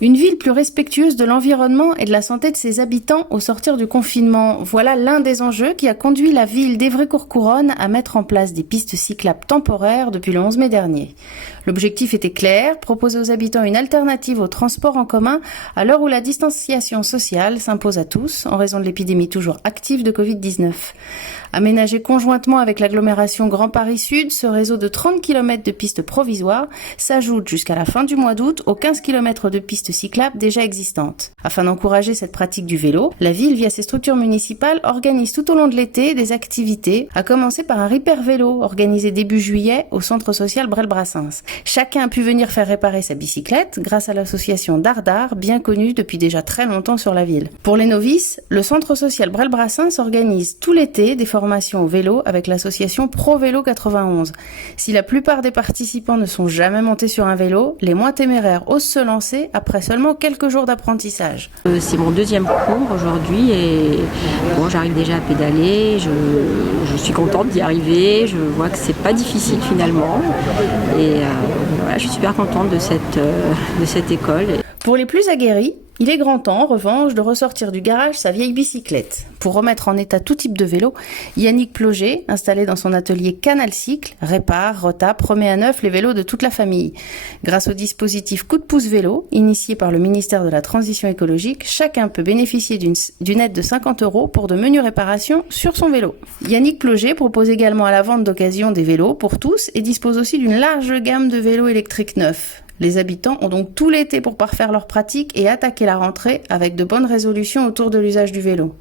Une ville plus respectueuse de l'environnement et de la santé de ses habitants au sortir du confinement. Voilà l'un des enjeux qui a conduit la ville d'Évry-Courcouronnes à mettre en place des pistes cyclables temporaires depuis le 11 mai dernier. L'objectif était clair, proposer aux habitants une alternative au transport en commun à l'heure où la distanciation sociale s'impose à tous en raison de l'épidémie toujours active de Covid-19. Aménagé conjointement avec l'agglomération Grand Paris Sud, ce réseau de 30 km de pistes provisoires s'ajoute jusqu'à la fin du mois d'août aux 15 km de pistes cyclables déjà existantes. Afin d'encourager cette pratique du vélo, la ville, via ses structures municipales, organise tout au long de l'été des activités, à commencer par un Repair Vélo organisé début juillet au centre social Brel-Brassens. Chacun a pu venir faire réparer sa bicyclette grâce à l'association Dardar, bien connue depuis déjà très longtemps sur la ville. Pour les novices, le centre social Brel-Brassens organise tout l'été des formation au vélo avec l'association Pro Vélo 91. Si la plupart des participants ne sont jamais montés sur un vélo, les moins téméraires osent se lancer après seulement quelques jours d'apprentissage. C'est mon deuxième cours aujourd'hui et bon, j'arrive déjà à pédaler, je suis contente d'y arriver, je vois que c'est pas difficile finalement et voilà, je suis super contente de cette école. Pour les plus aguerris, il est grand temps, en revanche, de ressortir du garage sa vieille bicyclette. Pour remettre en état tout type de vélo, Yannick Ploger, installé dans son atelier Canal Cycle, répare, retape, remet à neuf les vélos de toute la famille. Grâce au dispositif Coup de pouce vélo, initié par le ministère de la Transition écologique, chacun peut bénéficier d'une aide de 50 € pour de menues réparations sur son vélo. Yannick Ploger propose également à la vente d'occasion des vélos pour tous et dispose aussi d'une large gamme de vélos électriques neufs. Les habitants ont donc tout l'été pour parfaire leur pratique et attaquer la rentrée avec de bonnes résolutions autour de l'usage du vélo.